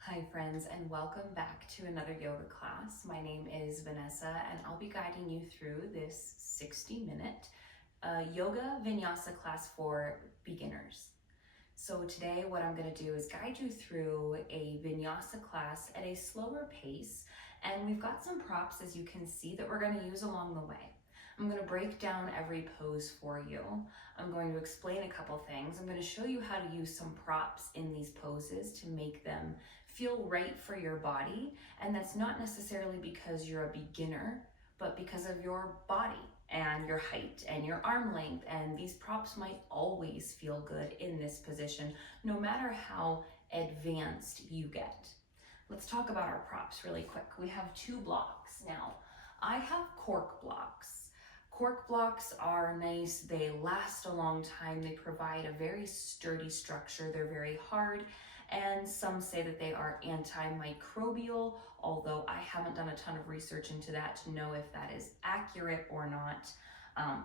Hi friends, and welcome back to another yoga class. My name is Vanessa and I'll be guiding you through this 60-minute yoga vinyasa class for beginners. So today what I'm going to do is guide you through a vinyasa class at a slower pace, and we've got some props, as you can see, that we're going to use along the way. I'm going to break down every pose for you. I'm going to explain a couple things. I'm going to show you how to use some props in these poses to make them feel right for your body, and that's not necessarily because you're a beginner, but because of your body and your height and your arm length, and these props might always feel good in this position, no matter how advanced you get. Let's talk about our props really quick. We have two blocks. Now, I have cork blocks. Cork blocks are nice, they last a long time, they provide a very sturdy structure, they're very hard, and some say that they are antimicrobial, although I haven't done a ton of research into that to know if that is accurate or not.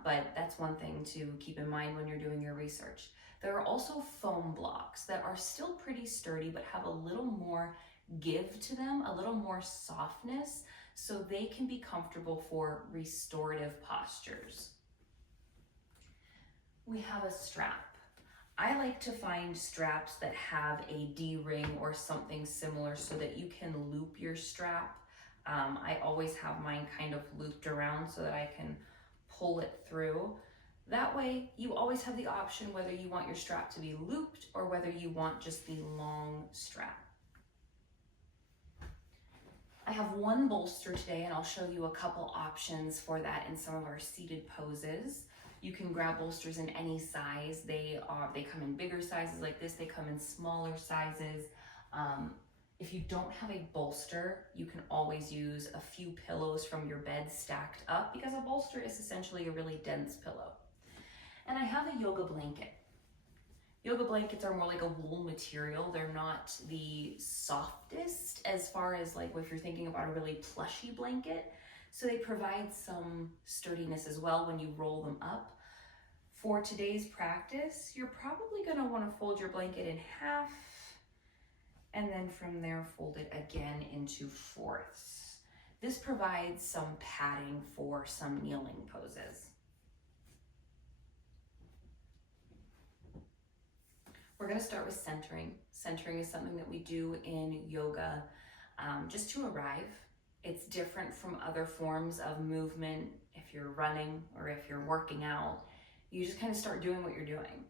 But that's one thing to keep in mind when you're doing your research. There are also foam blocks that are still pretty sturdy but have a little more give to them, a little more softness, so they can be comfortable for restorative postures. We have a strap. I like to find straps that have a D-ring or something similar so that you can loop your strap. I always have mine kind of looped around so that I can pull it through. That way, you always have the option whether you want your strap to be looped or whether you want just the long strap. I have one bolster today, and I'll show you a couple options for that in some of our seated poses. You can grab bolsters in any size. They come in bigger sizes like this. They come in smaller sizes. If you don't have a bolster, you can always use a few pillows from your bed stacked up, because a bolster is essentially a really dense pillow. And I have a yoga blanket. Yoga blankets are more like a wool material. They're not the softest as far as like if you're thinking about a really plushy blanket. So they provide some sturdiness as well when you roll them up. For today's practice, you're probably going to want to fold your blanket in half, and then from there fold it again into fourths. This provides some padding for some kneeling poses. We're going to start with centering. Centering is something that we do in yoga just to arrive. It's different from other forms of movement. If you're running or if you're working out, you just kind of start doing what you're doing.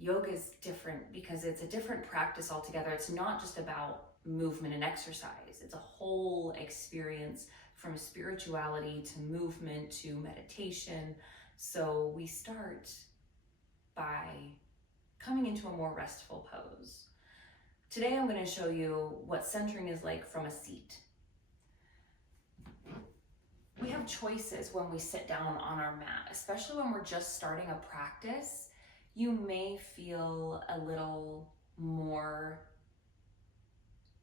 Yoga is different because it's a different practice altogether. It's not just about movement and exercise. It's a whole experience, from spirituality to movement to meditation. So we start by coming into a more restful pose. Today I'm going to show you what centering is like from a seat. We have choices when we sit down on our mat, especially when we're just starting a practice. You may feel a little more,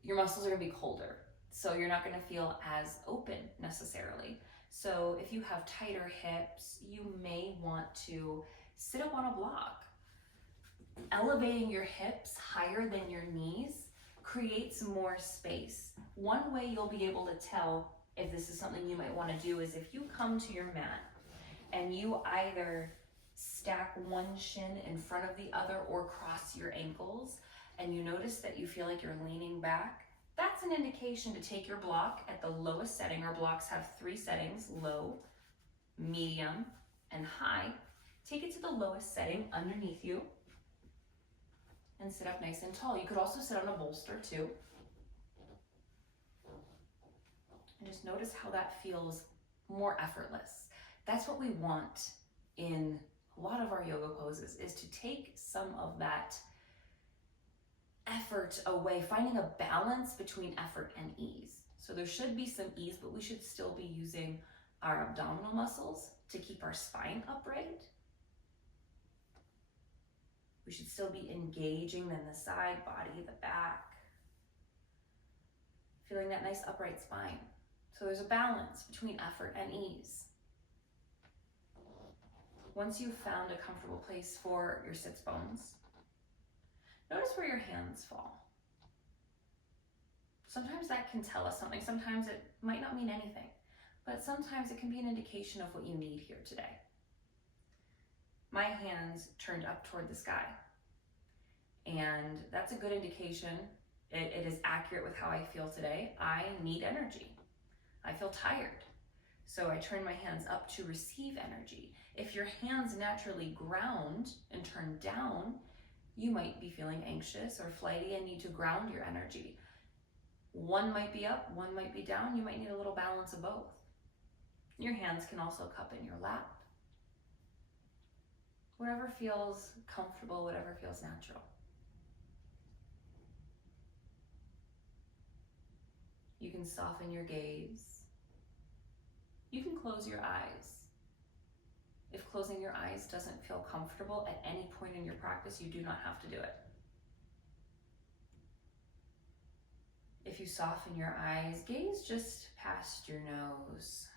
your muscles are going to be colder, so you're not going to feel as open necessarily. So if you have tighter hips, you may want to sit up on a block. Elevating your hips higher than your knees creates more space. One way you'll be able to tell if this is something you might want to do is if you come to your mat and you either stack one shin in front of the other or cross your ankles, and you notice that you feel like you're leaning back, that's an indication to take your block at the lowest setting. Our blocks have 3 settings: low, medium, and high. Take it to the lowest setting underneath you and sit up nice and tall. You could also sit on a bolster too. And just notice how that feels more effortless. That's what we want in a lot of our yoga poses, is to take some of that effort away, finding a balance between effort and ease. So there should be some ease, but we should still be using our abdominal muscles to keep our spine upright. We should still be engaging then the side body, the back, feeling that nice upright spine. So there's a balance between effort and ease. Once you've found a comfortable place for your sits bones, notice where your hands fall. Sometimes that can tell us something. Sometimes it might not mean anything, but sometimes it can be an indication of what you need here today. My hands turned up toward the sky, and that's a good indication. It is accurate with how I feel today. I need energy. I feel tired. So I turn my hands up to receive energy. If your hands naturally ground and turn down, you might be feeling anxious or flighty and need to ground your energy. One might be up, one might be down. You might need a little balance of both. Your hands can also cup in your lap. Whatever feels comfortable, whatever feels natural. You can soften your gaze. You can close your eyes. If closing your eyes doesn't feel comfortable at any point in your practice, you do not have to do it. If you soften your eyes, gaze just past your nose.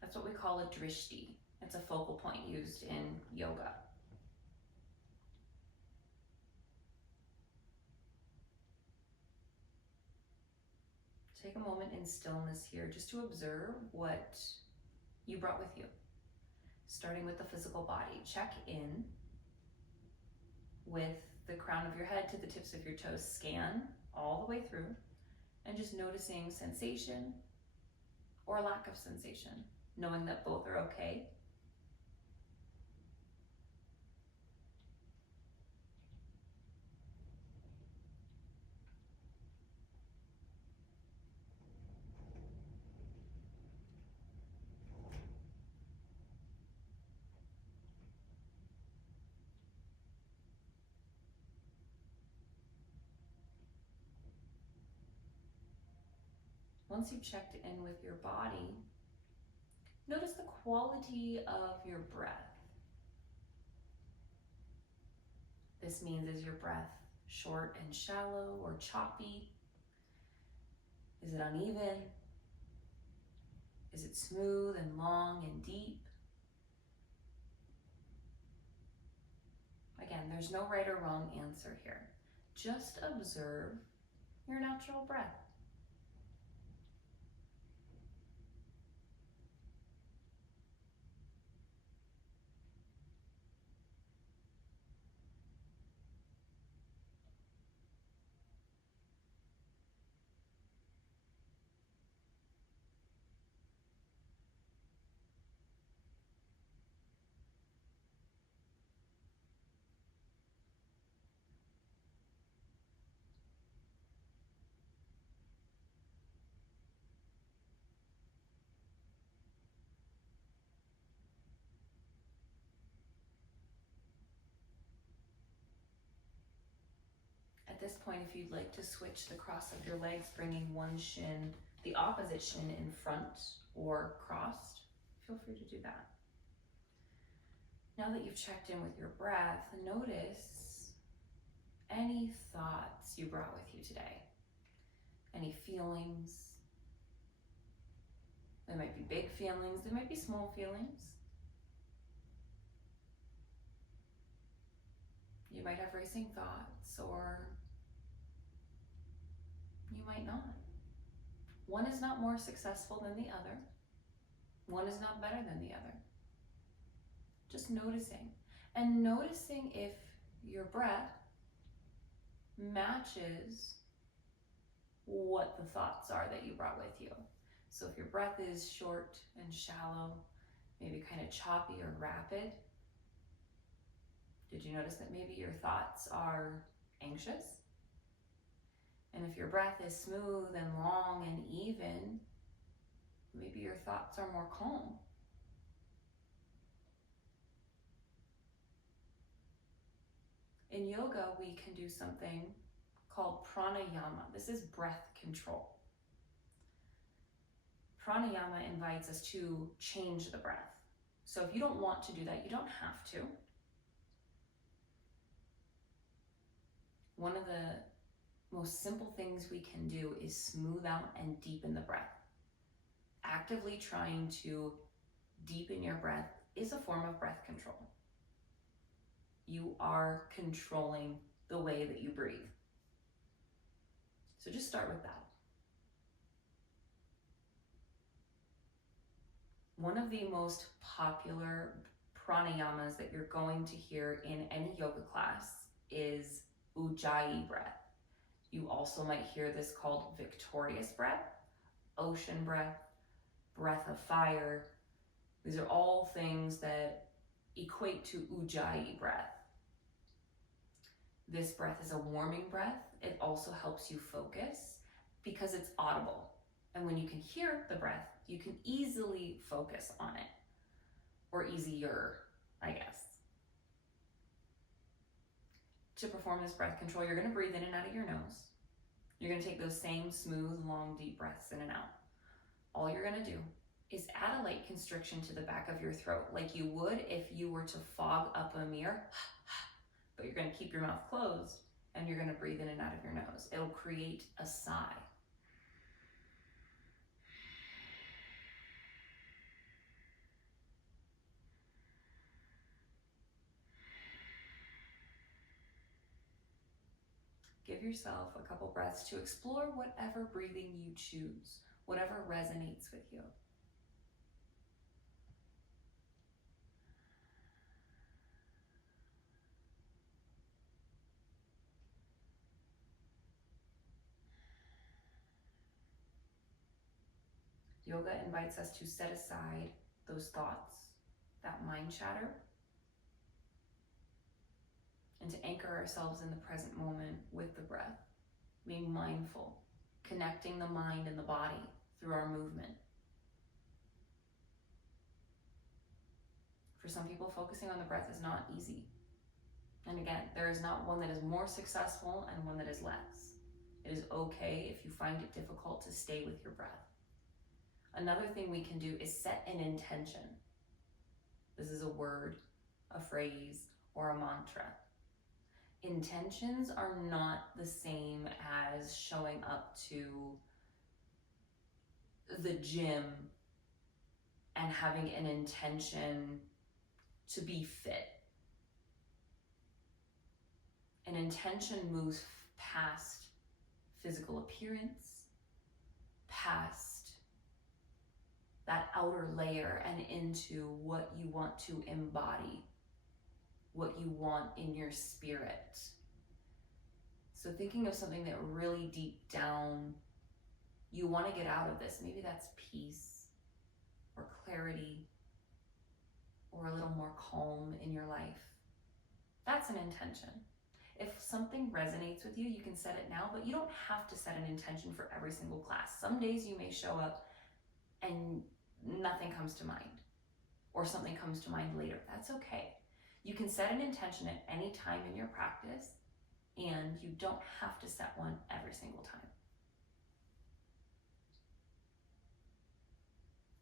That's what we call a drishti. It's a focal point used in yoga. Take a moment in stillness here just to observe what you brought with you. Starting with the physical body, check in with the crown of your head to the tips of your toes. Scan all the way through and just noticing sensation or lack of sensation, knowing that both are okay. Once you've checked in with your body, notice the quality of your breath. This means, is your breath short and shallow or choppy? Is it uneven? Is it smooth and long and deep? Again, there's no right or wrong answer here. Just observe your natural breath. At this point, if you'd like to switch the cross of your legs, bringing one shin, the opposite shin in front or crossed, feel free to do that. Now that you've checked in with your breath, notice any thoughts you brought with you today, any feelings. They might be big feelings, they might be small feelings. You might have racing thoughts, or you might not. One is not more successful than the other. One is not better than the other. Just noticing. And noticing if your breath matches what the thoughts are that you brought with you. So if your breath is short and shallow, maybe kind of choppy or rapid, did you notice that maybe your thoughts are anxious? And if your breath is smooth and long and even, maybe your thoughts are more calm. In yoga, we can do something called pranayama. This is breath control. Pranayama invites us to change the breath. So if you don't want to do that, you don't have to. One of the most simple things we can do is smooth out and deepen the breath. Actively trying to deepen your breath is a form of breath control. You are controlling the way that you breathe. So just start with that. One of the most popular pranayamas that you're going to hear in any yoga class is Ujjayi breath. You also might hear this called victorious breath, ocean breath, breath of fire. These are all things that equate to Ujjayi breath. This breath is a warming breath. It also helps you focus because it's audible. And when you can hear the breath, you can easily focus on it. Or easier, I guess. To perform this breath control, you're going to breathe in and out of your nose. You're going to take those same smooth, long, deep breaths in and out. All you're going to do is add a light constriction to the back of your throat, like you would if you were to fog up a mirror, but you're going to keep your mouth closed and you're going to breathe in and out of your nose. It'll create a sigh. Give yourself a couple breaths to explore whatever breathing you choose, whatever resonates with you. Yoga invites us to set aside those thoughts, that mind chatter, and to anchor ourselves in the present moment with the breath, being mindful, connecting the mind and the body through our movement. For some people, focusing on the breath is not easy. And again, there is not one that is more successful and one that is less. It is okay if you find it difficult to stay with your breath. Another thing we can do is set an intention. This is a word, a phrase, or a mantra. Intentions are not the same as showing up to the gym and having an intention to be fit. An intention moves past physical appearance, past that outer layer, and into what you want to embody, what you want in your spirit. So thinking of something that really deep down you want to get out of this. Maybe that's peace or clarity or a little more calm in your life. That's an intention. If something resonates with you, you can set it now, but you don't have to set an intention for every single class. Some days you may show up and nothing comes to mind, or something comes to mind later. That's okay. You can set an intention at any time in your practice, and you don't have to set one every single time.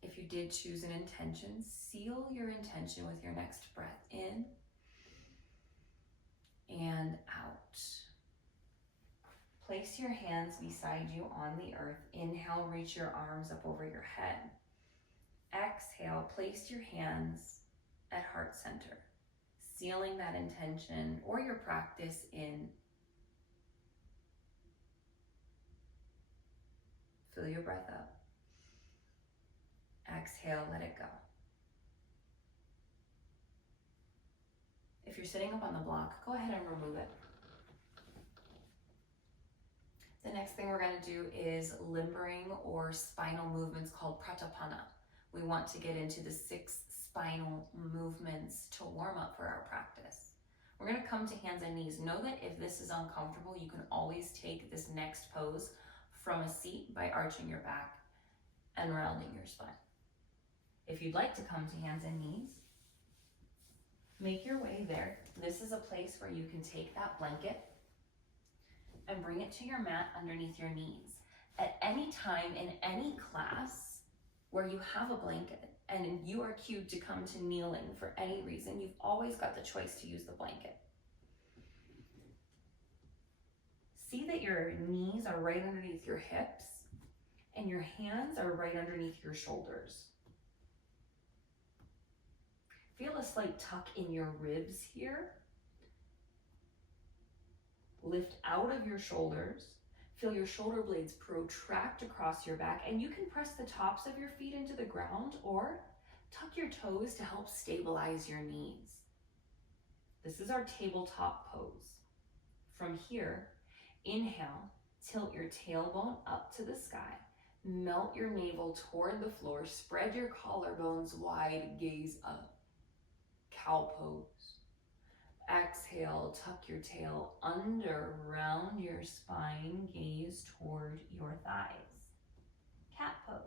If you did choose an intention, seal your intention with your next breath in and out. Place your hands beside you on the earth. Inhale, reach your arms up over your head. Exhale, place your hands at heart center, sealing that intention or your practice in. Fill your breath up. Exhale, let it go. If you're sitting up on the block, go ahead and remove it. The next thing we're going to do is limbering or spinal movements called pratapana. We want to get into the 6 spinal movements to warm up for our practice. We're going to come to hands and knees. Know that if this is uncomfortable, you can always take this next pose from a seat by arching your back and rounding your spine. If you'd like to come to hands and knees, make your way there. This is a place where you can take that blanket and bring it to your mat underneath your knees. At any time in any class where you have a blanket and you are cued to come to kneeling for any reason, you've always got the choice to use the blanket. See that your knees are right underneath your hips and your hands are right underneath your shoulders. Feel a slight tuck in your ribs here. Lift out of your shoulders. Feel your shoulder blades protract across your back, and you can press the tops of your feet into the ground, or Tuck your toes to help stabilize your knees. This is our tabletop pose. From here, inhale, tilt your tailbone up to the sky. Melt your navel toward the floor. Spread your collarbones wide, gaze up. Cow pose. Exhale, tuck your tail under, round your spine, gaze toward your thighs. Cat pose.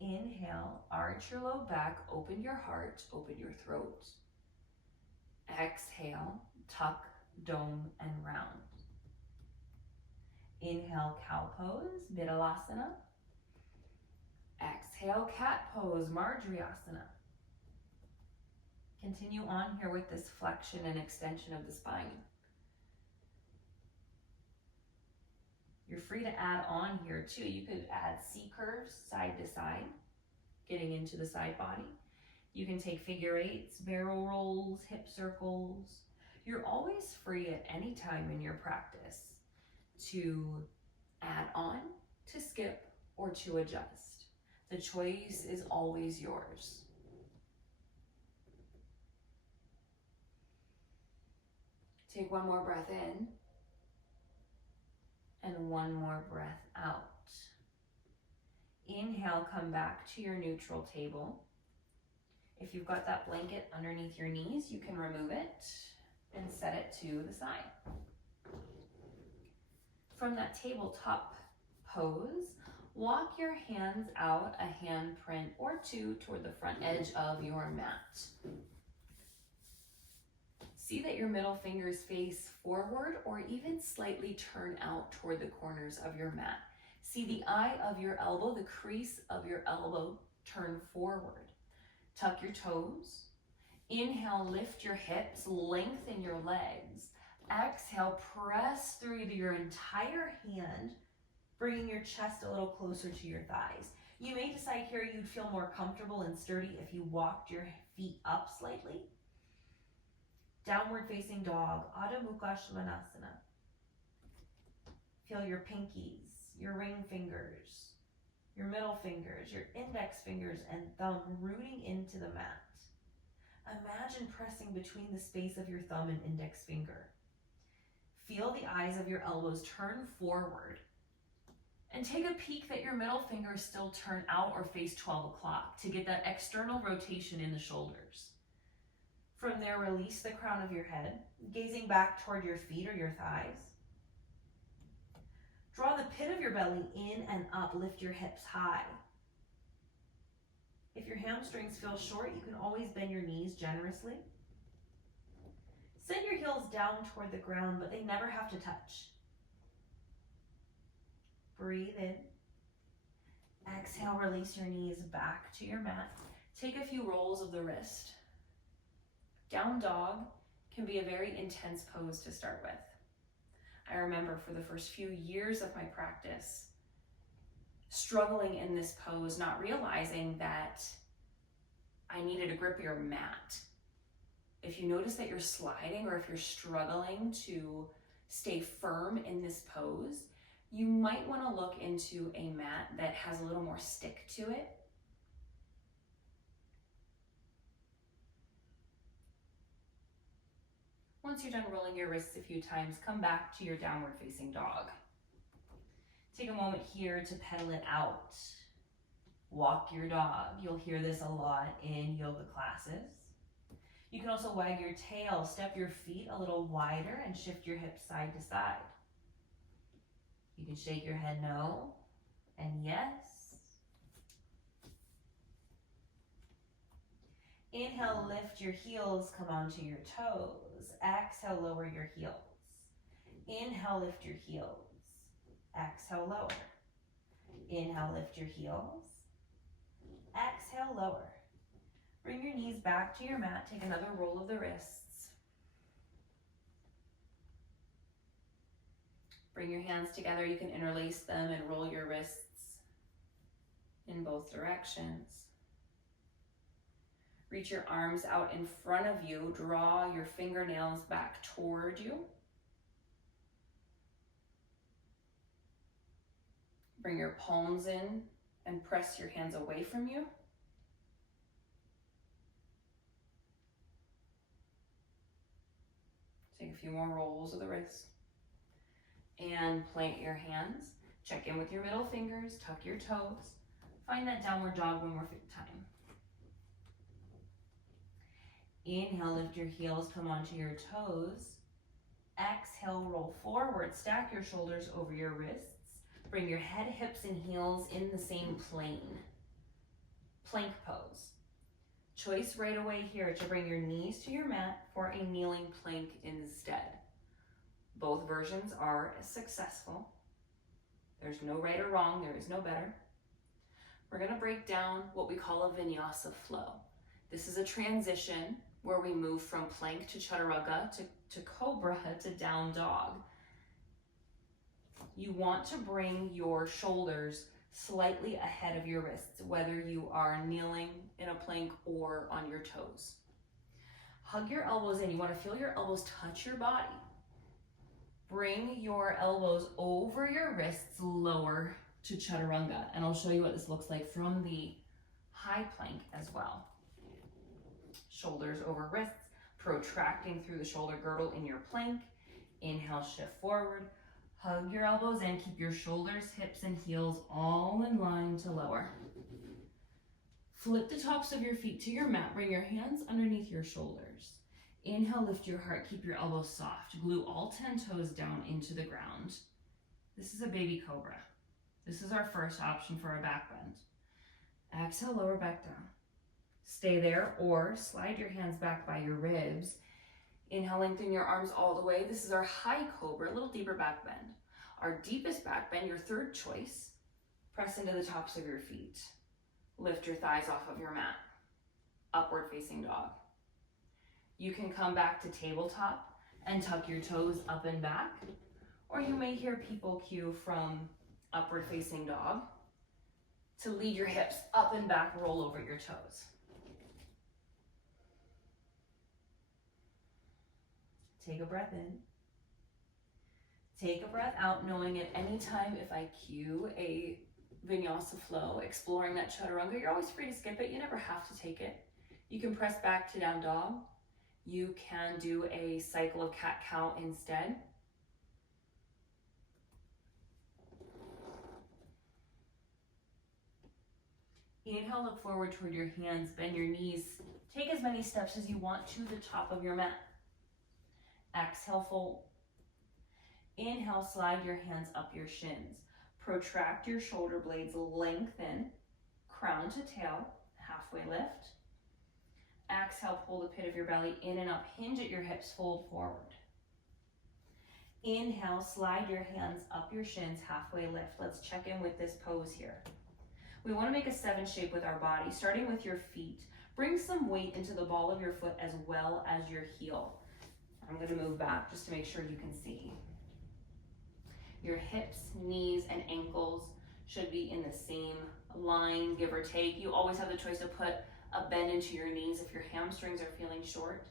Inhale, arch your low back, open your heart, open your throat. Exhale, tuck, dome, and round. Inhale, cow pose, Vidalasana. Exhale, cat pose, Marjariasana. Continue on here with this flexion and extension of the spine. You're free to add on here too. You could add C curves side to side, getting into the side body. You can take figure eights, barrel rolls, hip circles. You're always free at any time in your practice to add on, to skip, or to adjust. The choice is always yours. Take one more breath in and one more breath out. Inhale, come back to your neutral table. If you've got that blanket underneath your knees, you can remove it and set it to the side. From that tabletop pose, walk your hands out a handprint or two toward the front edge of your mat. See that your middle fingers face forward or even slightly turn out toward the corners of your mat. See the eye of your elbow, the crease of your elbow turn forward. Tuck your toes. Inhale, lift your hips, lengthen your legs. Exhale, press through your entire hand, bringing your chest a little closer to your thighs. You may decide here you'd feel more comfortable and sturdy if you walked your feet up slightly. Downward facing dog, Adho Mukha Svanasana. Feel your pinkies, your ring fingers, your middle fingers, your index fingers and thumb rooting into the mat. Imagine pressing between the space of your thumb and index finger. Feel the eyes of your elbows turn forward. And take a peek that your middle fingers still turn out or face 12 o'clock to get that external rotation in the shoulders. From there, release the crown of your head, gazing back toward your feet or your thighs. Draw the pit of your belly in and up, lift your hips high. If your hamstrings feel short, you can always bend your knees generously. Send your heels down toward the ground, but they never have to touch. Breathe in. Exhale, release your knees back to your mat. Take a few rolls of the wrist. Down dog can be a very intense pose to start with. I remember for the first few years of my practice, struggling in this pose, not realizing that I needed a grippier mat. If you notice that you're sliding or if you're struggling to stay firm in this pose, you might want to look into a mat that has a little more stick to it. Once you're done rolling your wrists a few times, come back to your downward facing dog. Take a moment here to pedal it out. Walk your dog. You'll hear this a lot in yoga classes. You can also wag your tail, step your feet a little wider and shift your hips side to side. You can shake your head no and yes. Inhale, lift your heels, come onto your toes. Exhale, lower your heels. Inhale, lift your heels. Exhale, lower. Inhale, lift your heels. Exhale, lower. Bring your knees back to your mat. Take another roll of the wrists. Bring your hands together. You can interlace them and roll your wrists in both directions. Reach your arms out in front of you. Draw your fingernails back toward you. Bring your palms in and press your hands away from you. few more rolls of the wrist. And plant your hands. Check in with your middle fingers, tuck your toes. Find that downward dog one more time. Inhale, lift your heels, come onto your toes. Exhale, roll forward, stack your shoulders over your wrists. Bring your head, hips, and heels in the same plane. Plank pose. Choice right away here to bring your knees to your mat for a kneeling plank instead. Both versions are successful. There's no right or wrong, there is no better. We're gonna break down what we call a vinyasa flow. This is a transition where we move from plank to chaturanga to cobra to down dog. You want to bring your shoulders slightly ahead of your wrists, whether you are kneeling in a plank or on your toes. Hug your elbows in. You want to feel your elbows touch your body. Bring your elbows over your wrists, lower to chaturanga. And I'll show you what this looks like from the high plank as well. Shoulders over wrists, protracting through the shoulder girdle in your plank. Inhale, shift forward. Hug your elbows in, keep your shoulders, hips, and heels all in line to lower. Flip the tops of your feet to your mat. Bring your hands underneath your shoulders. Inhale, lift your heart, keep your elbows soft. Glue all 10 toes down into the ground. This is a baby cobra. This is our first option for a back bend. Exhale, lower back down. Stay there or slide your hands back by your ribs. Inhale, lengthen your arms all the way. This is our high cobra, a little deeper back bend. Our deepest back bend, your third choice, press into the tops of your feet. Lift your thighs off of your mat. Upward facing dog. You can come back to tabletop and tuck your toes up and back, or you may hear people cue from upward facing dog to lead your hips up and back, roll over your toes. Take a breath in. Take a breath out, knowing at any time if I cue a vinyasa flow, exploring that chaturanga, you're always free to skip it. You never have to take it. You can press back to down dog. You can do a cycle of cat-cow instead. Inhale, look forward toward your hands, bend your knees. Take as many steps as you want to the top of your mat. Exhale, fold. Inhale, slide your hands up your shins. Protract your shoulder blades, lengthen, crown to tail, halfway lift. Exhale, pull the pit of your belly in and up, hinge at your hips, fold forward. Inhale, slide your hands up your shins, halfway lift. Let's check in with this pose here. We want to make a 7 shape with our body, starting with your feet. Bring some weight into the ball of your foot as well as your heel. I'm going to move back just to make sure you can see. Your hips, knees, and ankles should be in the same line, give or take. You always have the choice to put a bend into your knees if your hamstrings are feeling short.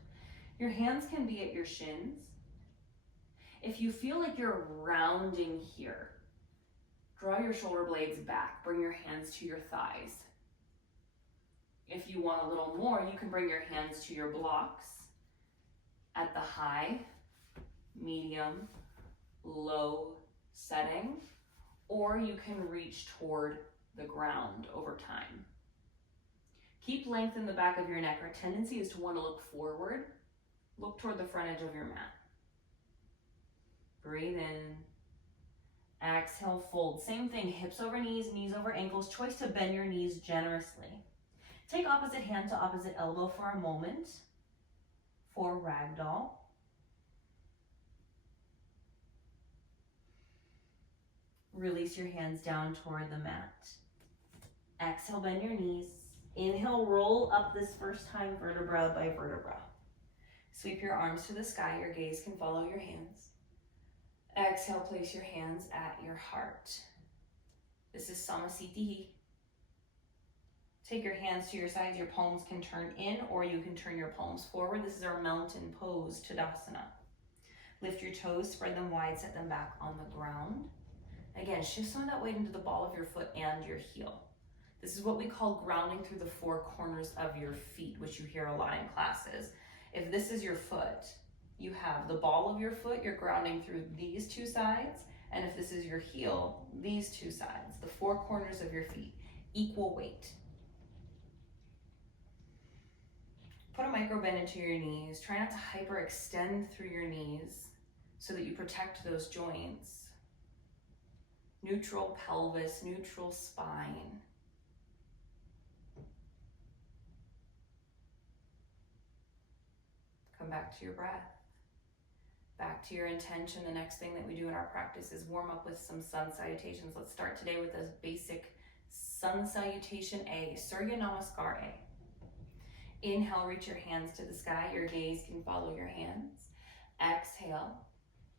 Your hands can be at your shins. If you feel like you're rounding here, draw your shoulder blades back. Bring your hands to your thighs. If you want a little more, you can bring your hands to your blocks at the high, medium, low setting, or you can reach toward the ground over time. Keep length in the back of your neck. Our tendency is to want to look forward. Look toward the front edge of your mat. Breathe in. Exhale, fold. Same thing, hips over knees, knees over ankles. Choice to bend your knees generously. Take opposite hand to opposite elbow for a moment for ragdoll. Release your hands down toward the mat. Exhale, bend your knees. Inhale, roll up this first time vertebra by vertebra. Sweep your arms to the sky. Your gaze can follow your hands. Exhale, place your hands at your heart. This is Samasthiti. Take your hands to your sides. Your palms can turn in or you can turn your palms forward. This is our mountain pose, Tadasana. Lift your toes, spread them wide, set them back on the ground. Again, shift some of that weight into the ball of your foot and your heel. This is what we call grounding through the 4 corners of your feet, which you hear a lot in classes. If this is your foot, you have the ball of your foot, you're grounding through these two sides, and if this is your heel, these two sides, the four corners of your feet, equal weight. Put a micro bend into your knees. Try not to hyperextend through your knees so that you protect those joints. Neutral pelvis, neutral spine. Come back to your breath. Back to your intention. The next thing that we do in our practice is warm up with some sun salutations. Let's start today with a basic sun salutation A, Surya Namaskar A. Inhale, reach your hands to the sky. Your gaze can follow your hands. Exhale.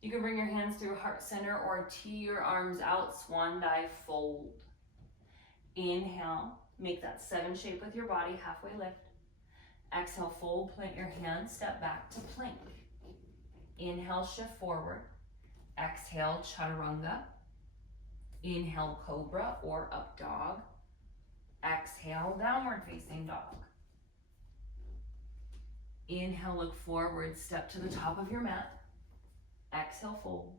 You can bring your hands through heart center or tee your arms out, swan dive, fold. Inhale, make that 7 shape with your body, halfway lift. Exhale, fold, plant your hands, step back to plank. Inhale, shift forward. Exhale, chaturanga. Inhale, cobra or up dog. Exhale, downward facing dog. Inhale, look forward, step to the top of your mat. Exhale, fold.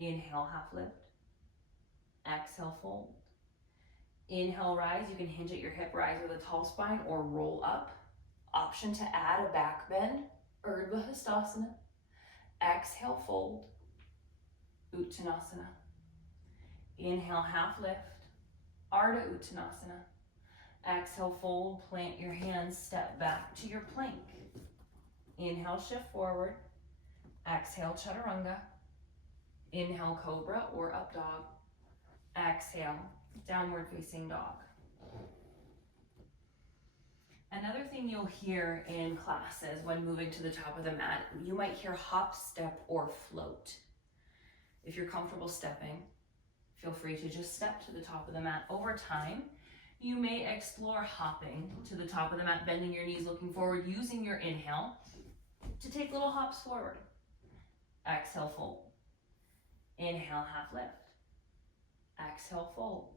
Inhale, half lift. Exhale, fold. Inhale, rise. You can hinge at your hip, rise with a tall spine or roll up. Option to add a back bend, Urdhva Hastasana. Exhale, fold. Uttanasana. Inhale, half lift. Ardha Uttanasana. Exhale, fold, plant your hands, step back to your plank. Inhale, shift forward. Exhale, chaturanga. Inhale, cobra or up dog. Exhale, downward facing dog. Another thing you'll hear in classes when moving to the top of the mat, you might hear hop, step, or float. If you're comfortable stepping, feel free to just step to the top of the mat. Over time, you may explore hopping to the top of the mat, bending your knees, looking forward, using your inhale to take little hops forward. Exhale, fold. Inhale, half lift. Exhale, fold.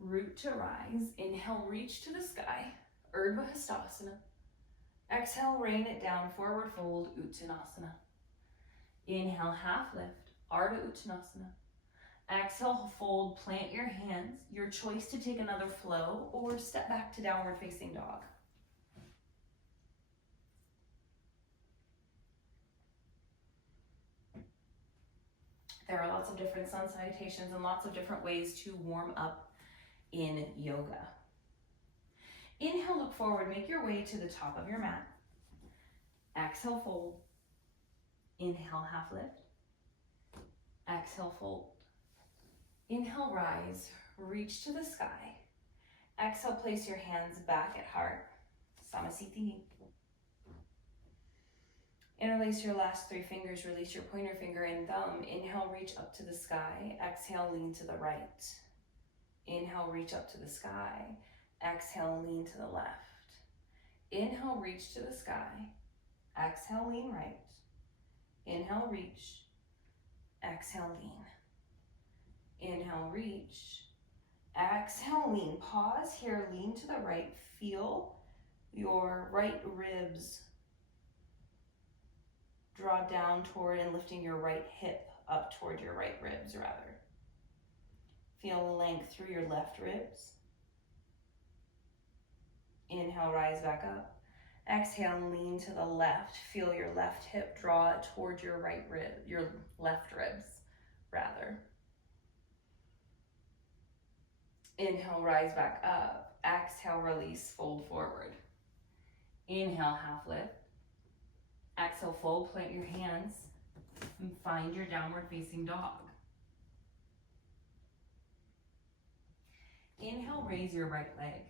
Root to rise. Inhale, reach to the sky. Urdhva Hastasana. Exhale, rain it down, forward fold, Uttanasana. Inhale, half lift, Ardha Uttanasana. Exhale, fold, plant your hands. Your choice to take another flow or step back to downward facing dog. There are lots of different sun salutations and lots of different ways to warm up in yoga. Inhale, look forward, make your way to the top of your mat. Exhale, fold. Inhale, half lift. Exhale, fold. Inhale, rise, reach to the sky. Exhale, place your hands back at heart. Samasthiti. Interlace your last 3 fingers, release your pointer finger and thumb. Inhale, reach up to the sky. Exhale, lean to the right. Inhale, reach up to the sky. Exhale, lean to the left. Inhale, reach to the sky. Exhale, lean right. Inhale, reach. Exhale, lean. Inhale, reach. Exhale, lean. Pause here, lean to the right. Feel your right ribs draw down toward and lifting your right hip up toward your right ribs, rather. Feel length through your left ribs. Inhale, rise back up. Exhale, lean to the left. Feel your left hip draw toward your right rib, your left ribs, rather. Inhale, rise back up. Exhale, release, fold forward. Inhale, half lift. Exhale, fold, plant your hands, and find your downward facing dog. Inhale, raise your right leg.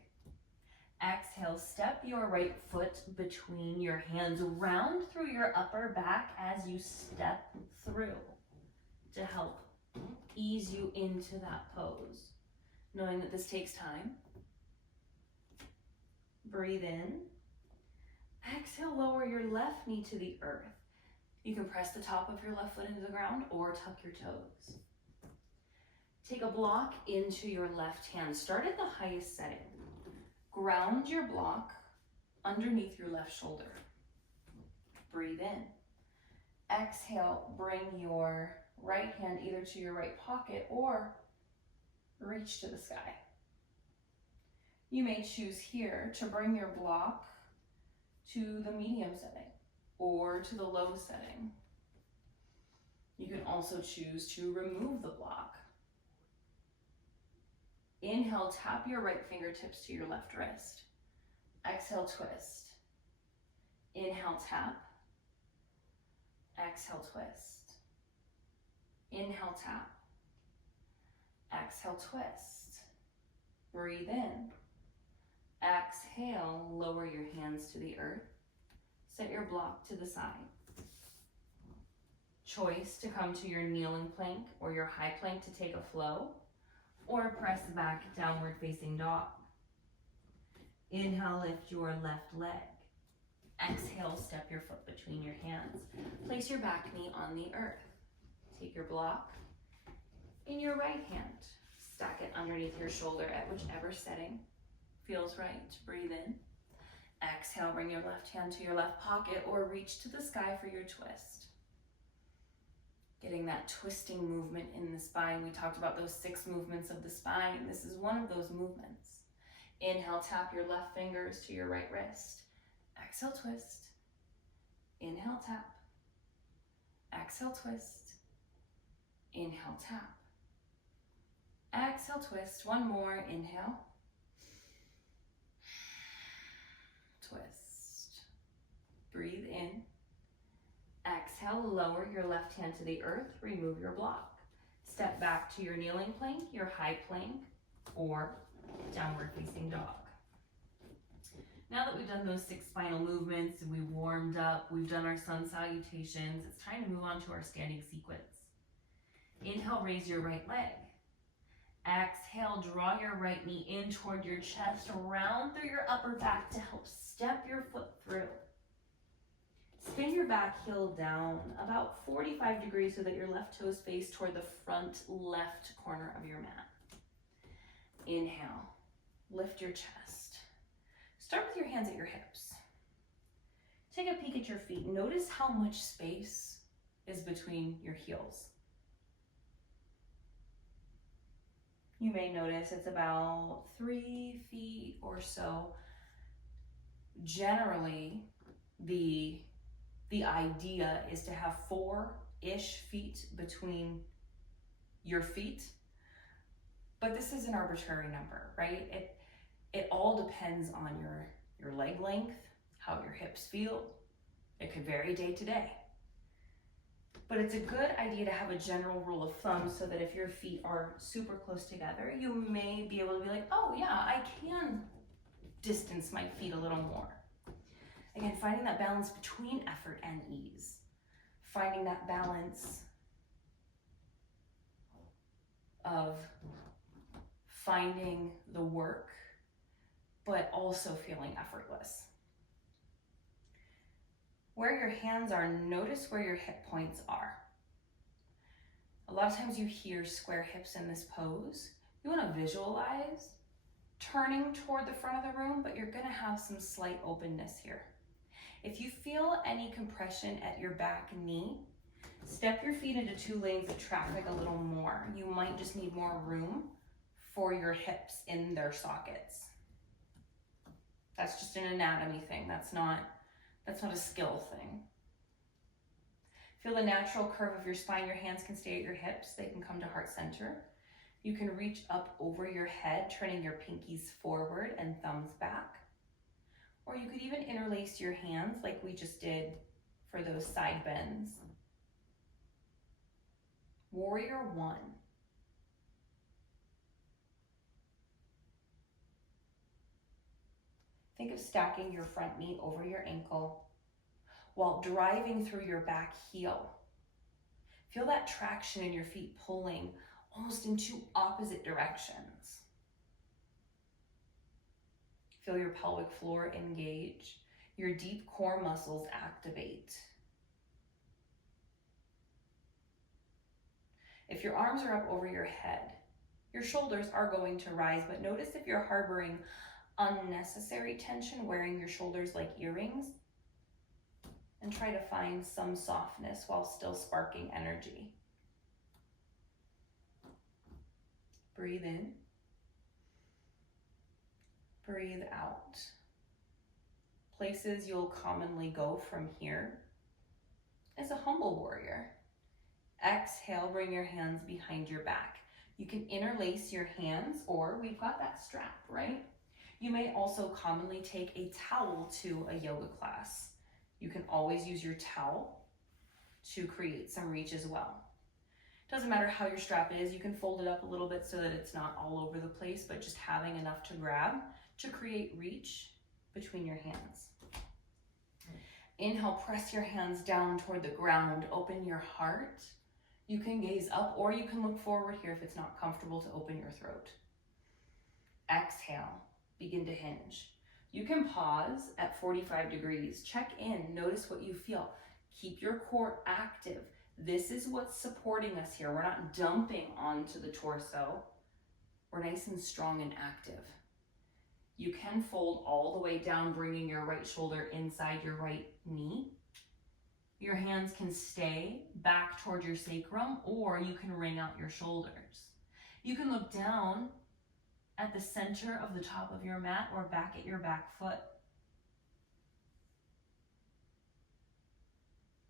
Exhale, step your right foot between your hands, round through your upper back as you step through to help ease you into that pose. Knowing that this takes time. Breathe in. Exhale, lower your left knee to the earth. You can press the top of your left foot into the ground or tuck your toes. Take a block into your left hand. Start at the highest setting. Ground your block underneath your left shoulder. Breathe in. Exhale, bring your right hand either to your right pocket or reach to the sky. You may choose here to bring your block to the medium setting or to the low setting. You can also choose to remove the block. Inhale, tap your right fingertips to your left wrist. Exhale, twist. Inhale, tap. Exhale, twist. Inhale, tap. Exhale, twist. Breathe in. Exhale, lower your hands to the earth. Set your block to the side. Choice to come to your kneeling plank or your high plank to take a flow, or press back, downward facing dog. Inhale, lift your left leg. Exhale, step your foot between your hands. Place your back knee on the earth. Take your block in your right hand. Stack it underneath your shoulder at whichever setting feels right. Breathe in. Exhale, bring your left hand to your left pocket or reach to the sky for your twist. Getting that twisting movement in the spine. We talked about those 6 movements of the spine. This is one of those movements. Inhale, tap your left fingers to your right wrist. Exhale, twist. Inhale, tap. Exhale, twist. Inhale, tap. Exhale, twist. One more. Inhale. Twist. Breathe in. Exhale, lower your left hand to the earth. Remove your block. Step back to your kneeling plank, your high plank, or downward facing dog. Now that we've done those 6 spinal movements, we've warmed up, we've done our sun salutations, it's time to move on to our standing sequence. Inhale, raise your right leg. Exhale, draw your right knee in toward your chest, round through your upper back to help step your foot through. Spin your back heel down about 45 degrees so that your left toes face toward the front left corner of your mat. Inhale, lift your chest. Start with your hands at your hips. Take a peek at your feet. Notice how much space is between your heels. You may notice it's about 3 feet or so. Generally, the idea is to have 4-ish feet between your feet, but this is an arbitrary number, right? It all depends on your leg length, how your hips feel. It could vary day to day. But it's a good idea to have a general rule of thumb so that if your feet are super close together, you may be able to be like, oh yeah, I can distance my feet a little more. Again, finding that balance between effort and ease. Finding that balance of finding the work, but also feeling effortless. Where your hands are, notice where your hip points are. A lot of times you hear square hips in this pose. You want to visualize turning toward the front of the room, but you're going to have some slight openness here. If you feel any compression at your back knee, step your feet into 2 lanes of traffic a little more. You might just need more room for your hips in their sockets. That's just an anatomy thing. That's not a skill thing. Feel the natural curve of your spine. Your hands can stay at your hips. They can come to heart center. You can reach up over your head, turning your pinkies forward and thumbs back. Or you could even interlace your hands like we just did for those side bends. Warrior 1. Think of stacking your front knee over your ankle while driving through your back heel. Feel that traction in your feet pulling almost in 2 opposite directions. Feel your pelvic floor engage. Your deep core muscles activate. If your arms are up over your head, your shoulders are going to rise, but notice if you're harboring unnecessary tension, wearing your shoulders like earrings, and try to find some softness while still sparking energy. Breathe in, breathe out. Places you'll commonly go from here is a humble warrior. Exhale, bring your hands behind your back. You can interlace your hands, or we've got that strap, right? You may also commonly take a towel to a yoga class. You can always use your towel to create some reach as well. Doesn't matter how your strap is, you can fold it up a little bit so that it's not all over the place, but just having enough to grab to create reach between your hands. Inhale, press your hands down toward the ground, open your heart. You can gaze up or you can look forward here if it's not comfortable to open your throat. Exhale, begin to hinge. You can pause at 45 degrees. Check in, notice what you feel. Keep your core active. This is what's supporting us here. We're not dumping onto the torso. We're nice and strong and active. You can fold all the way down, bringing your right shoulder inside your right knee. Your hands can stay back toward your sacrum, or you can wring out your shoulders. You can look down at the center of the top of your mat or back at your back foot.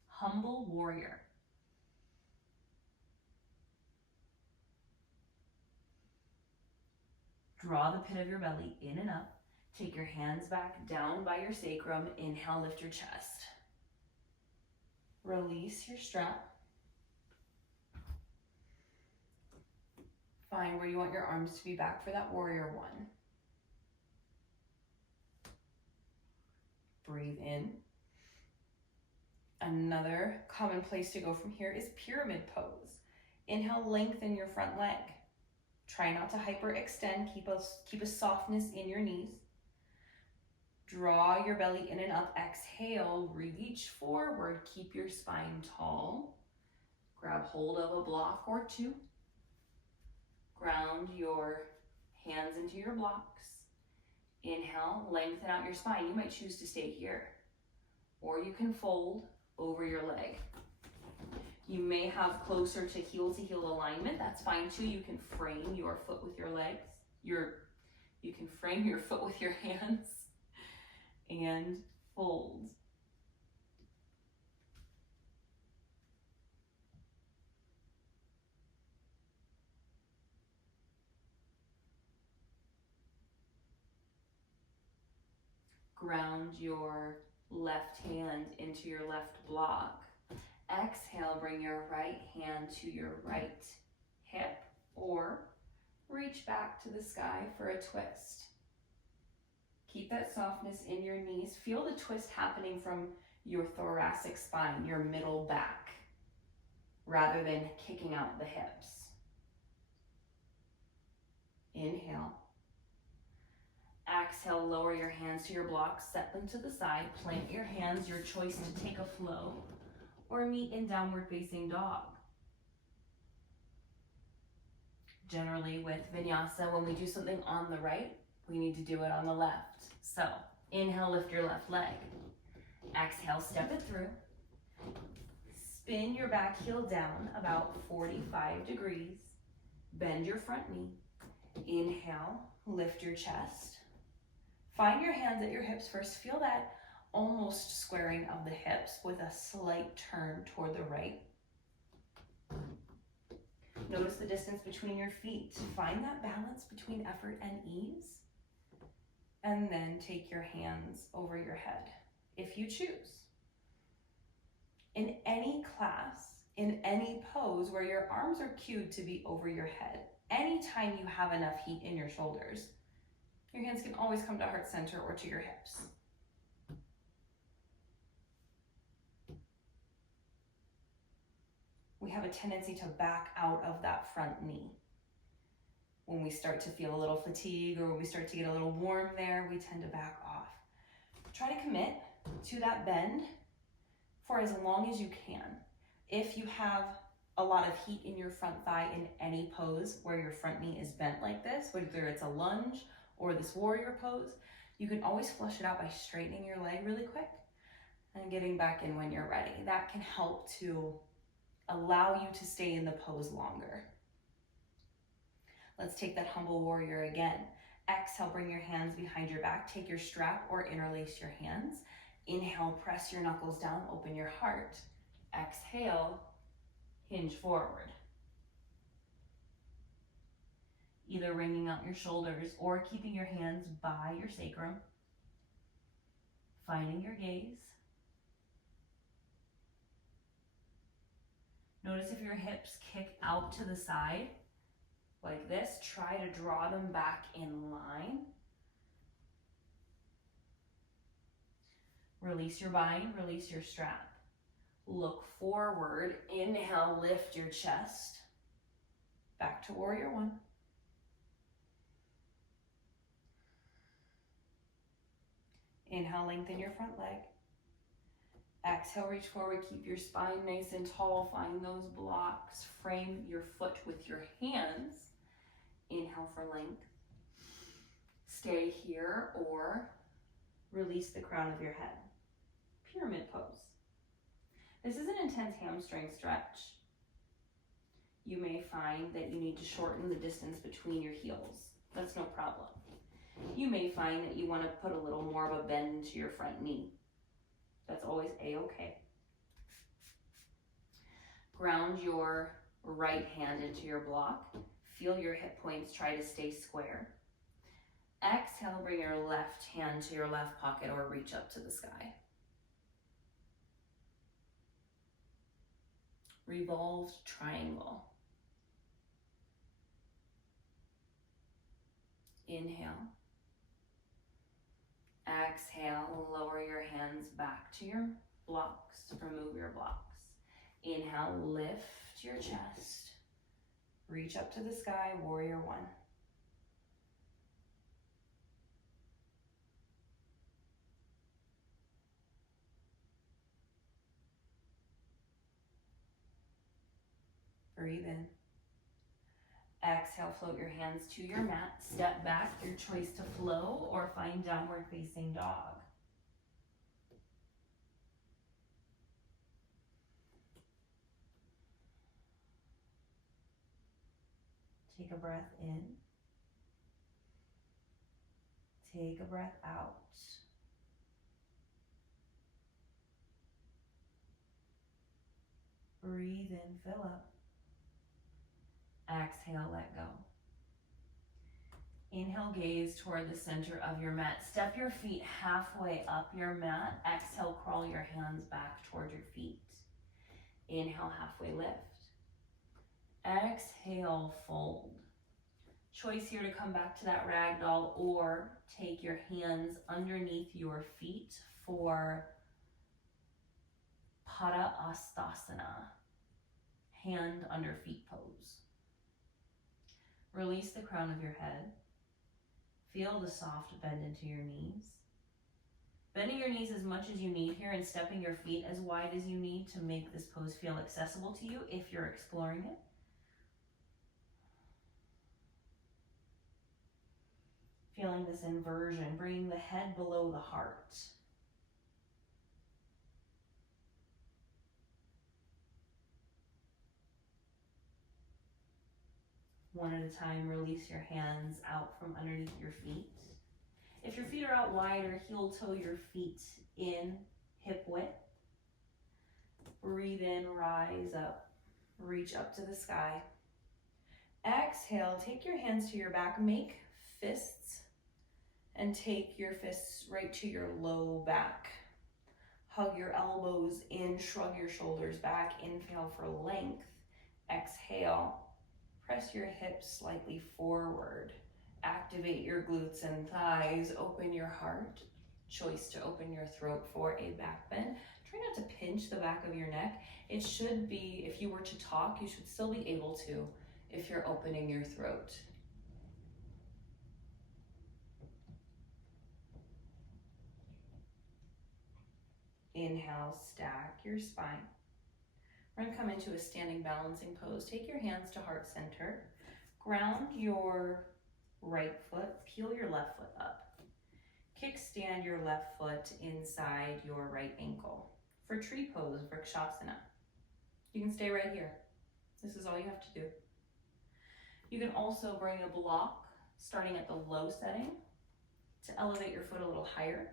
Humble warrior. Draw the pit of your belly in and up. Take your hands back down by your sacrum. Inhale, lift your chest. Release your strap. Find where you want your arms to be back for that warrior one. Breathe in. Another common place to go from here is pyramid pose. Inhale, lengthen your front leg. Try not to hyperextend. Keep a softness in your knees. Draw your belly in and up. Exhale, reach forward. Keep your spine tall. Grab hold of a block or two. Ground your hands into your blocks. Inhale, lengthen out your spine. You might choose to stay here, or you can fold over your leg. You may have closer to heel alignment. That's fine too. You can frame your foot with your legs. You can frame your foot with your hands and fold. Ground your left hand into your left block. Exhale, bring your right hand to your right hip or reach back to the sky for a twist. Keep that softness in your knees. Feel the twist happening from your thoracic spine, your middle back, rather than kicking out the hips. Inhale. Exhale, lower your hands to your blocks, set them to the side, plant your hands, your choice to take a flow or meet in downward facing dog. Generally with vinyasa, when we do something on the right, we need to do it on the left. So inhale, lift your left leg. Exhale, step it through. Spin your back heel down about 45 degrees. Bend your front knee. Inhale, lift your chest. Find your hands at your hips first. Feel that almost squaring of the hips with a slight turn toward the right. Notice the distance between your feet. Find that balance between effort and ease. And then take your hands over your head, if you choose. In any class, in any pose where your arms are cued to be over your head, anytime you have enough heat in your shoulders, your hands can always come to heart center or to your hips. We have a tendency to back out of that front knee. When we start to feel a little fatigue or when we start to get a little warm there, we tend to back off. Try to commit to that bend for as long as you can. If you have a lot of heat in your front thigh in any pose where your front knee is bent like this, whether it's a lunge or this warrior pose, you can always flush it out by straightening your leg really quick And getting back in when you're ready. That can help to allow you to stay in the pose longer. Let's take that humble warrior again. Exhale, bring your hands behind your back. Take your strap or interlace your hands. Inhale, press your knuckles down, open your heart. Exhale, hinge forward. Either wringing out your shoulders or keeping your hands by your sacrum. Finding your gaze. Notice if your hips kick out to the side, like this, try to draw them back in line. Release your bind, release your strap. Look forward, inhale, lift your chest. Back to warrior one. Inhale, lengthen your front leg. Exhale, reach forward, keep your spine nice and tall. Find those blocks. Frame your foot with your hands. Inhale for length. Stay here or release the crown of your head. Pyramid pose. This is an intense hamstring stretch. You may find that you need to shorten the distance between your heels. That's no problem. You may find that you want to put a little more of a bend into your front knee. That's always a-okay. Ground your right hand into your block. Feel your hip points, try to stay square. Exhale, bring your left hand to your left pocket or reach up to the sky. Revolved triangle. Inhale. Exhale, lower your hands back to your blocks. Remove your blocks. Inhale, lift your chest. Reach up to the sky, warrior one. Breathe in. Exhale, float your hands to your mat. Step back, your choice to flow or find downward facing dog. Take a breath in. Take a breath out. Breathe in, fill up. Exhale, let go. Inhale, gaze toward the center of your mat. Step your feet halfway up your mat. Exhale, crawl your hands back toward your feet. Inhale, halfway lift. Exhale, fold. Choice here to come back to that ragdoll or take your hands underneath your feet for Padastasana, hand under feet pose. Release the crown of your head. Feel the soft bend into your knees. Bending your knees as much as you need here and stepping your feet as wide as you need to make this pose feel accessible to you if you're exploring it. Feeling this inversion, bringing the head below the heart. One at a time, release your hands out from underneath your feet. If your feet are out wider, heel toe your feet in hip width. Breathe in, rise up, reach up to the sky. Exhale, take your hands to your back, make fists, and take your fists right to your low back. Hug your elbows in, shrug your shoulders back, inhale for length. Exhale, press your hips slightly forward. Activate your glutes and thighs, open your heart. Choice to open your throat for a back bend. Try not to pinch the back of your neck. It should be, if you were to talk, you should still be able to if you're opening your throat. Inhale, stack your spine. We're going to come into a standing balancing pose. Take your hands to heart center. Ground your right foot, peel your left foot up. Kickstand your left foot inside your right ankle. For tree pose, Vrikshasana, you can stay right here. This is all you have to do. You can also bring a block starting at the low setting to elevate your foot a little higher.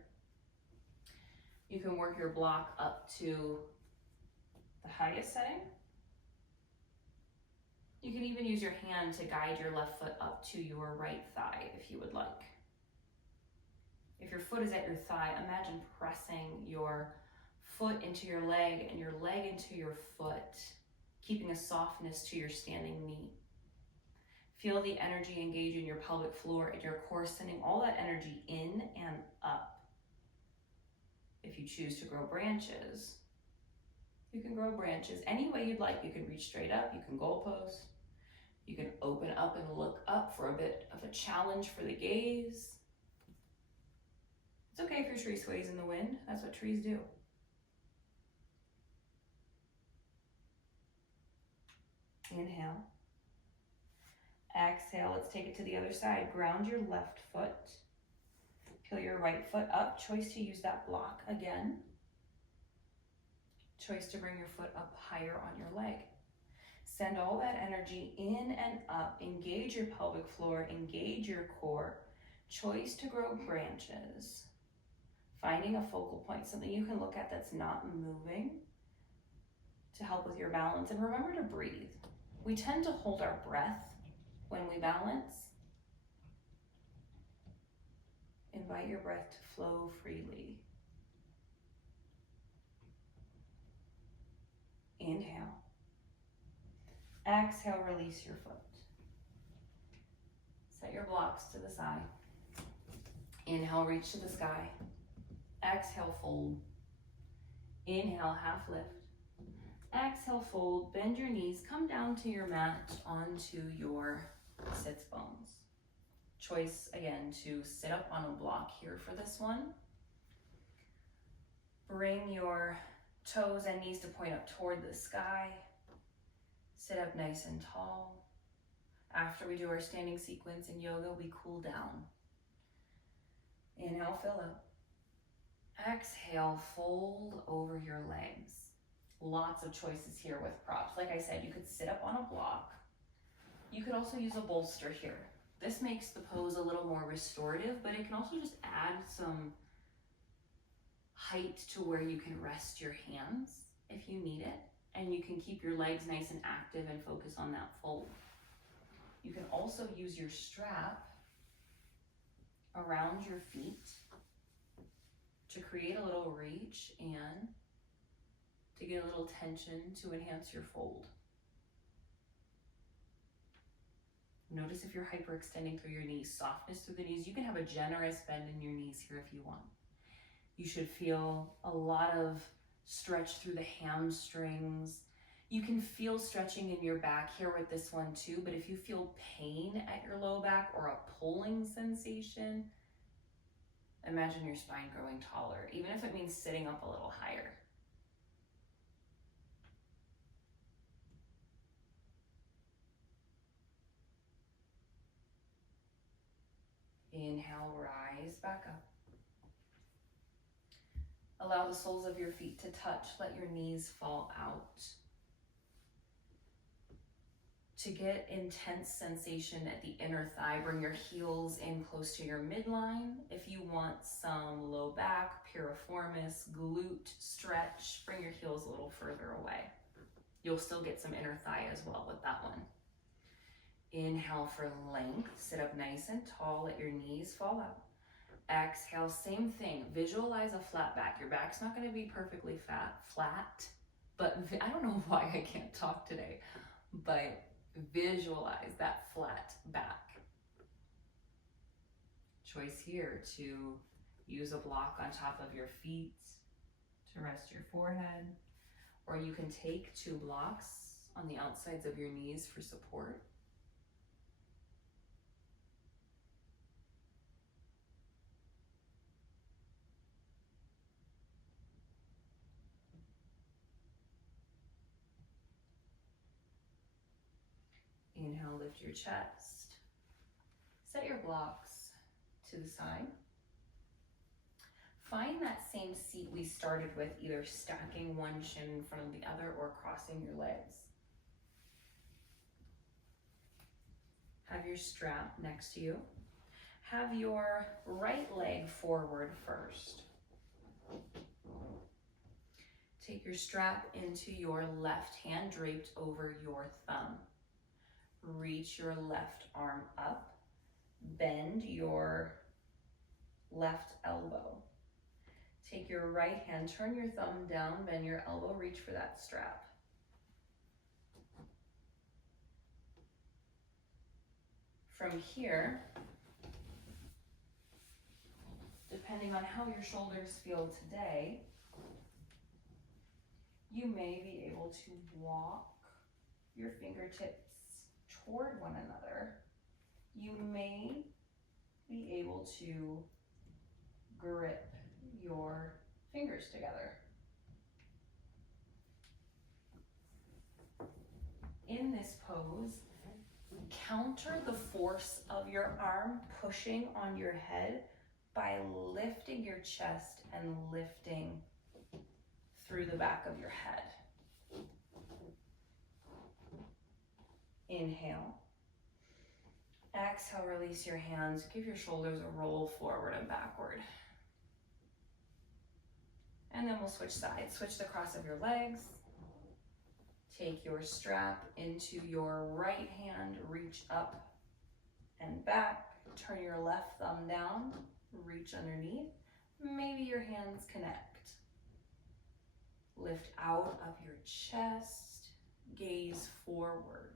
You can work your block up to the highest setting. You can even use your hand to guide your left foot up to your right thigh if you would like. If your foot is at your thigh, imagine pressing your foot into your leg and your leg into your foot, keeping a softness to your standing knee. Feel the energy engage in your pelvic floor and your core, sending all that energy in and up. If you choose to grow branches, you can grow branches any way you'd like. You can reach straight up, you can goal pose, you can open up and look up for a bit of a challenge for the gaze. It's okay if your tree sways in the wind. That's what trees do. Inhale. Exhale, let's take it to the other side. Ground your left foot. Peel your right foot up. Choice to use that block again. Choice to bring your foot up higher on your leg. Send all that energy in and up. Engage your pelvic floor. Engage your core. Choice to grow branches. Finding a focal point, something you can look at that's not moving to help with your balance. And remember to breathe. We tend to hold our breath when we balance. Invite your breath to flow freely. Inhale. Exhale, release your foot. Set your blocks to the side. Inhale, reach to the sky. Exhale, fold. Inhale, half lift. Exhale, fold. Bend your knees. Come down to your mat onto your sits bones. Choice again to sit up on a block here for this one. Bring your toes and knees to point up toward the sky. Sit up nice and tall. After we do our standing sequence in yoga, we cool down. Inhale, fill up. Exhale, fold over your legs. Lots of choices here with props. Like I said, you could sit up on a block. You could also use a bolster here. This makes the pose a little more restorative, but it can also just add some height to where you can rest your hands if you need it. And you can keep your legs nice and active and focus on that fold. You can also use your strap around your feet to create a little reach and to get a little tension to enhance your fold. Notice if you're hyperextending through your knees, softness through the knees. You can have a generous bend in your knees here if you want. You should feel a lot of stretch through the hamstrings. You can feel stretching in your back here with this one too, but if you feel pain at your low back or a pulling sensation, imagine your spine growing taller, even if it means sitting up a little higher. Inhale, rise back up. Allow the soles of your feet to touch. Let your knees fall out. To get intense sensation at the inner thigh, bring your heels in close to your midline. If you want some low back, piriformis, glute stretch, bring your heels a little further away. You'll still get some inner thigh as well with that one. Inhale for length. Sit up nice and tall. Let your knees fall out. Exhale, same thing. Visualize a flat back. Your back's not going to be perfectly flat, but I don't know why I can't talk today, but visualize that flat back. Choice here to use a block on top of your feet to rest your forehead, or you can take 2 blocks on the outsides of your knees for support. Inhale, lift your chest. Set your blocks to the side. Find that same seat we started with, either stacking one shin in front of the other or crossing your legs. Have your strap next to you. Have your right leg forward first. Take your strap into your left hand draped over your thumb. Reach your left arm up. Bend your left elbow. Take your right hand, turn your thumb down, bend your elbow, reach for that strap. From here, depending on how your shoulders feel today, you may be able to walk your fingertips toward one another. You may be able to grip your fingers together. In this pose, counter the force of your arm pushing on your head by lifting your chest and lifting through the back of your head. Inhale. Exhale, release your hands. Give your shoulders a roll forward and backward. And then we'll switch sides. Switch the cross of your legs. Take your strap into your right hand, reach up and back. Turn your left thumb down, reach underneath. Maybe your hands connect. Lift out of your chest, gaze forward.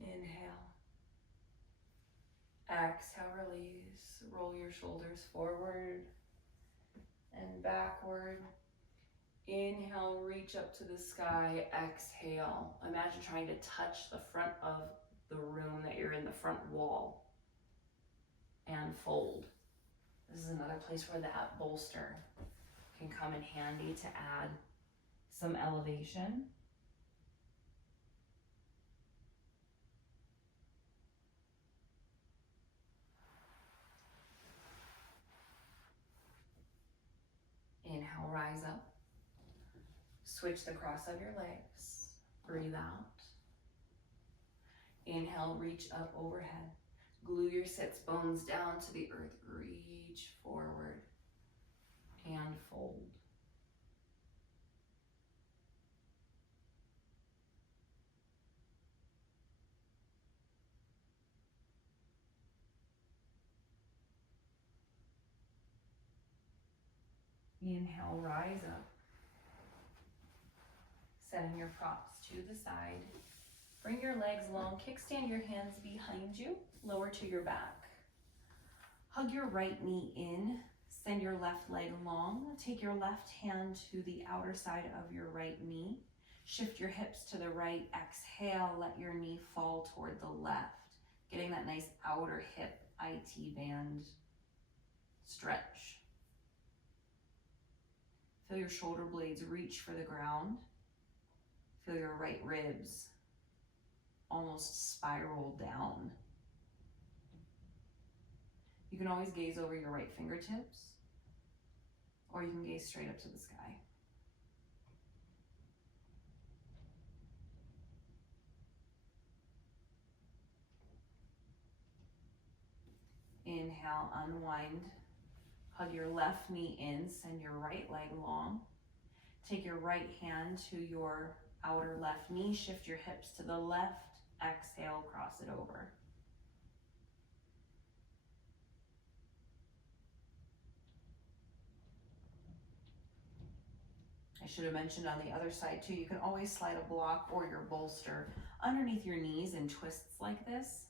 Inhale. Exhale, release. Roll your shoulders forward and backward. Inhale, reach up to the sky. Exhale. Imagine trying to touch the front of the room that you're in, the front wall. And fold. This is another place where that bolster can come in handy to add some elevation. Inhale, rise up. Switch the cross of your legs. Breathe out. Inhale, reach up overhead. Glue your sits bones down to the earth. Reach forward and fold. Inhale, rise up. Setting your props to the side. Bring your legs long, kickstand your hands behind you, lower to your back. Hug your right knee in, send your left leg long. Take your left hand to the outer side of your right knee. Shift your hips to the right, exhale, let your knee fall toward the left. Getting that nice outer hip IT band stretch. Feel your shoulder blades reach for the ground. Feel your right ribs almost spiral down. You can always gaze over your right fingertips, or you can gaze straight up to the sky. Inhale, unwind. Hug your left knee in, send your right leg long. Take your right hand to your outer left knee, shift your hips to the left, exhale, cross it over. I should have mentioned on the other side too, you can always slide a block or your bolster underneath your knees in twists like this.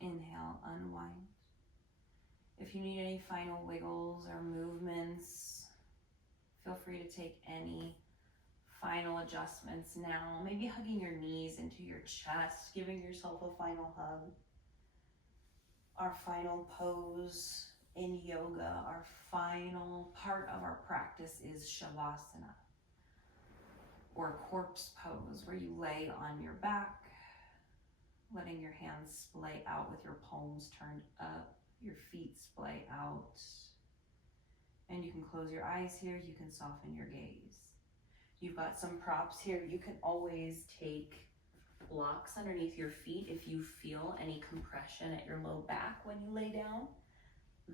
Inhale, unwind. If you need any final wiggles or movements, feel free to take any final adjustments now. Maybe hugging your knees into your chest, giving yourself a final hug. Our final pose in yoga, our final part of our practice is Shavasana, or corpse pose, where you lay on your back, letting your hands splay out with your palms turned up, your feet splay out. And you can close your eyes here, you can soften your gaze. You've got some props here. You can always take blocks underneath your feet if you feel any compression at your low back when you lay down.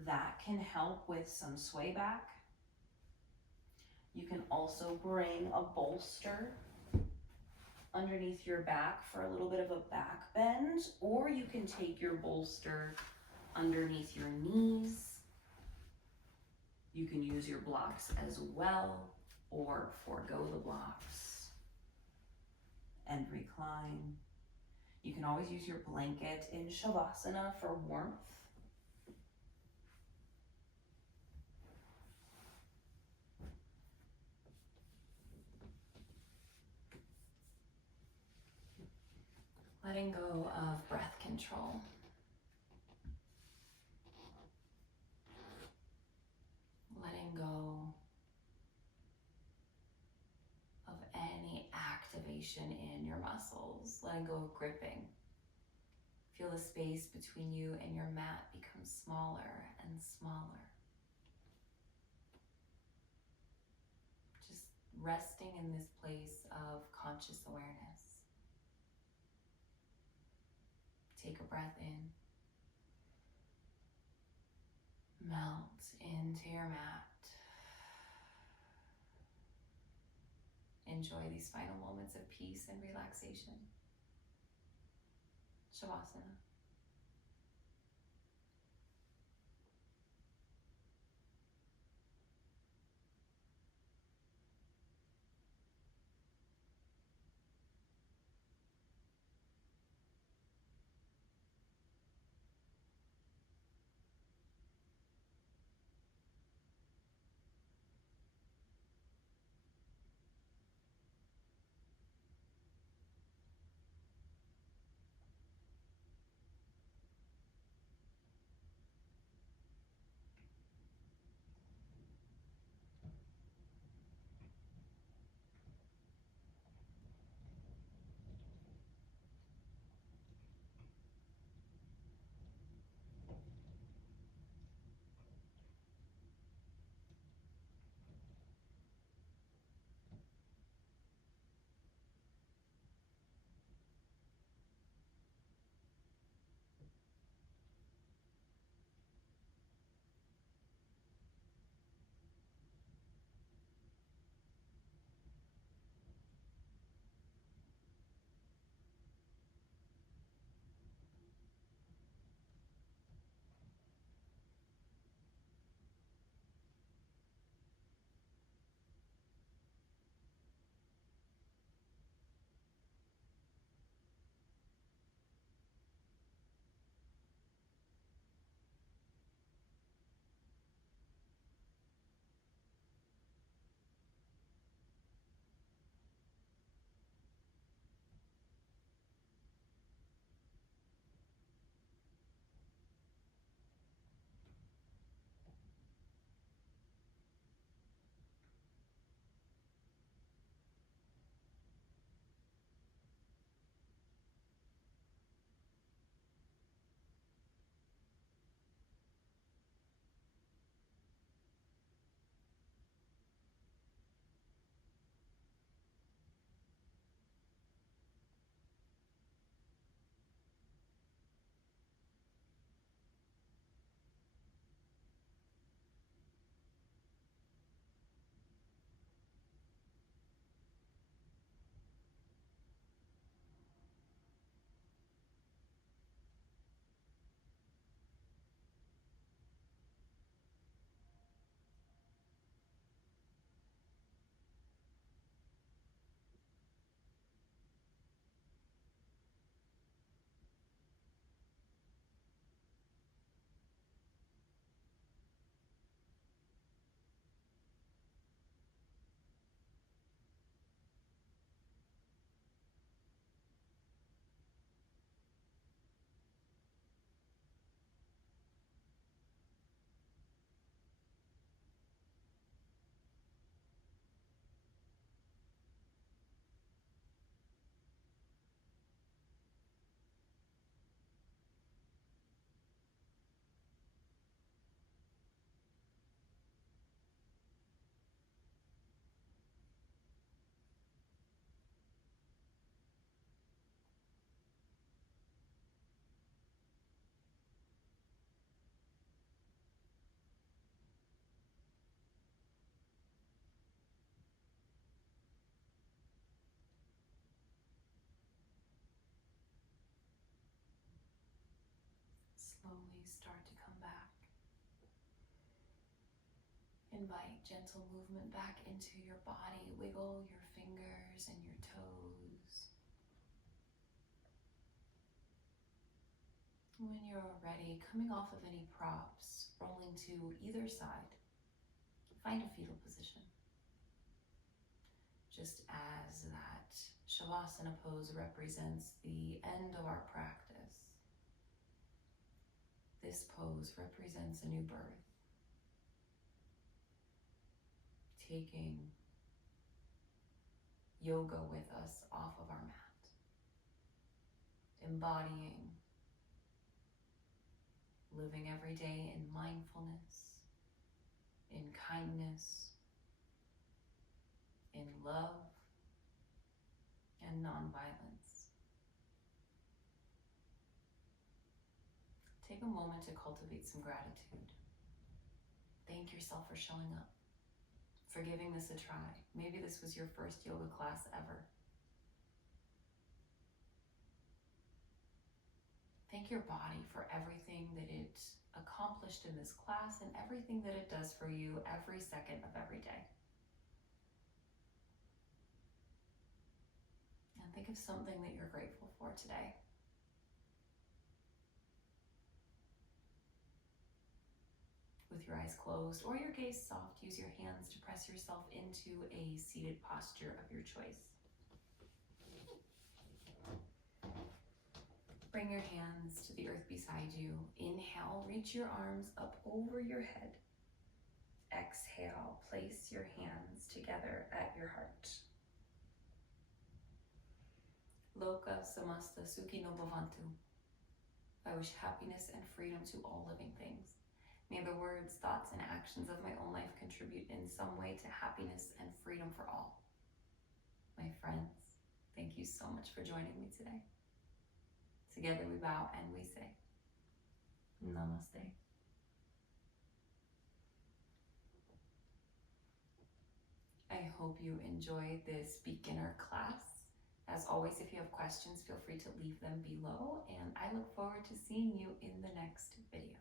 That can help with some sway back. You can also bring a bolster underneath your back for a little bit of a back bend, or you can take your bolster underneath your knees. You can use your blocks as well, or forego the blocks and recline. You can always use your blanket in Shavasana for warmth. Letting go of breath control. Letting go of any activation in your muscles. Letting go of gripping. Feel the space between you and your mat become smaller and smaller. Just resting in this place of conscious awareness. Take a breath in. Melt into your mat. Enjoy these final moments of peace and relaxation. Shavasana. Invite gentle movement back into your body. Wiggle your fingers and your toes. When you're ready, coming off of any props, rolling to either side, find a fetal position. Just as that Shavasana pose represents the end of our practice, this pose represents a new birth. Taking yoga with us off of our mat. Embodying, living every day in mindfulness, in kindness, in love, and nonviolence. Take a moment to cultivate some gratitude. Thank yourself for showing up, for giving this a try. Maybe this was your first yoga class ever. Thank your body for everything that it accomplished in this class and everything that it does for you every second of every day. And think of something that you're grateful for today. With your eyes closed or your gaze soft, use your hands to press yourself into a seated posture of your choice. Bring your hands to the earth beside you. Inhale, reach your arms up over your head. Exhale, place your hands together at your heart. Loka samasta sukhino bhavantu. I wish happiness and freedom to all living things. May the words, thoughts, and actions of my own life contribute in some way to happiness and freedom for all. My friends, thank you so much for joining me today. Together we bow and we say, Namaste. I hope you enjoyed this beginner class. As always, if you have questions, feel free to leave them below, and I look forward to seeing you in the next video.